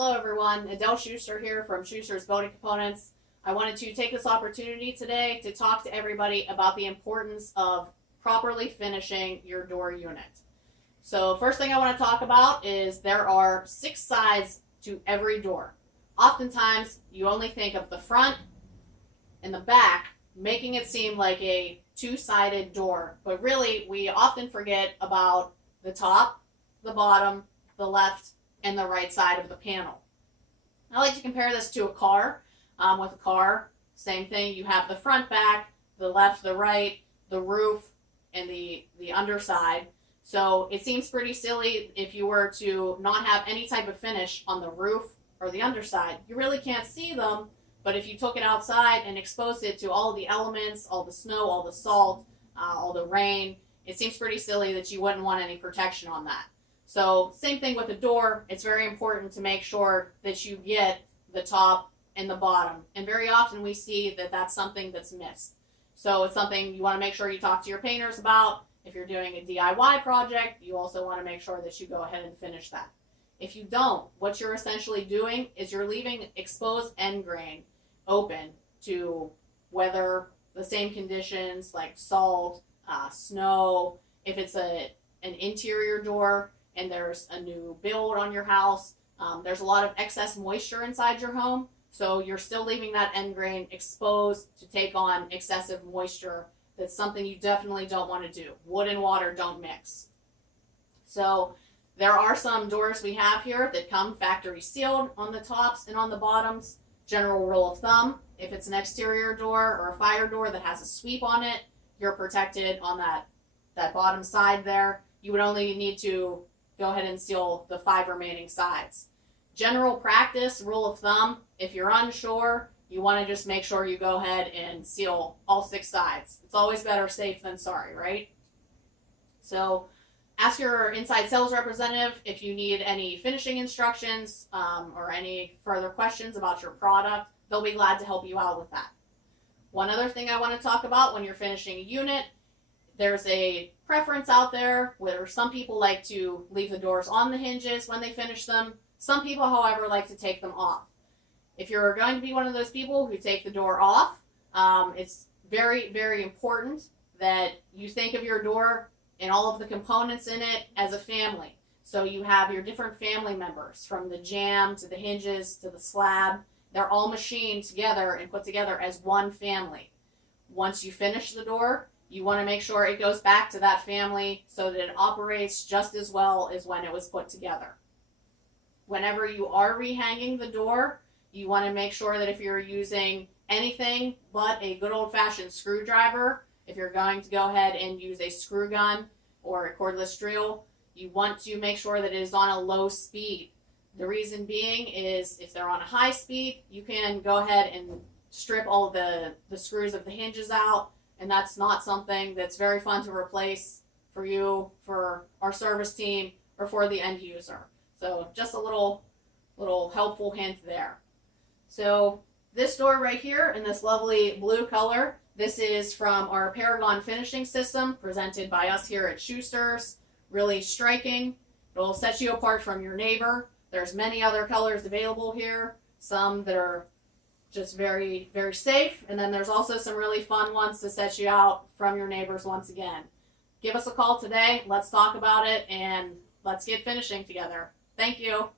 Hello everyone, Adele Schuster here from Schuster's Building Components. I wanted to take this opportunity today to talk to everybody about the importance of properly finishing your door unit. So first thing I want to talk about is there are 6 sides to every door. Oftentimes you only think of the front and the back, making it seem like a two-sided door, but really we often forget about the top, the bottom, the left, and the right side of the panel. I like to compare this to a car. With a car, same thing. You have the front, back, the left, the right, the roof, and the underside. So it seems pretty silly if you were to not have any type of finish on the roof or the underside. You really can't see them, but if you took it outside and exposed it to all the elements, all the snow, all the salt, all the rain, it seems pretty silly that you wouldn't want any protection on that. So same thing with the door. It's very important to make sure that you get the top and the bottom. And very often we see that that's something that's missed. So it's something you want to make sure you talk to your painters about. If you're doing a DIY project, you also want to make sure that you go ahead and finish that. If you don't, what you're essentially doing is you're leaving exposed end grain open to weather the same conditions like salt, snow. If it's an interior door, and there's a new build on your house, there's a lot of excess moisture inside your home, so you're still leaving that end grain exposed to take on excessive moisture. That's something you definitely don't want to do. Wood and water don't mix. So there are some doors we have here that come factory sealed on the tops and on the bottoms. General rule of thumb, if it's an exterior door or a fire door that has a sweep on it, you're protected on that bottom side there. You would only need to go ahead and seal the 5 remaining sides. General practice, rule of thumb, if you're unsure, you want to just make sure you go ahead and seal all 6 sides. It's always better safe than sorry, right? So ask your inside sales representative if you need any finishing instructions or any further questions about your product. They'll be glad to help you out with that. One other thing I want to talk about when you're finishing a unit, there's a preference out there where some people like to leave the doors on the hinges when they finish them. Some people, however, like to take them off. If you're going to be one of those people who take the door off, it's very, very important that you think of your door and all of the components in it as a family. So you have your different family members, from the jamb to the hinges to the slab. They're all machined together and put together as one family. Once you finish the door, you want to make sure it goes back to that family so that it operates just as well as when it was put together. Whenever you are rehanging the door, you want to make sure that if you're using anything but a good old-fashioned screwdriver, if you're going to go ahead and use a screw gun or a cordless drill, you want to make sure that it is on a low speed. The reason being is if they're on a high speed, you can go ahead and strip all the screws of the hinges out, and that's not something that's very fun to replace for you, for our service team, or for the end user. So just a little helpful hint there. So this door right here in this lovely blue color, this is from our Paragon finishing system presented by us here at Schuster's. Really striking. It'll set you apart from your neighbor. There's many other colors available here, some that are just very, very safe. And then there's also some really fun ones to set you out from your neighbors once again. Give us a call today. Let's talk about it and let's get finishing together. Thank you.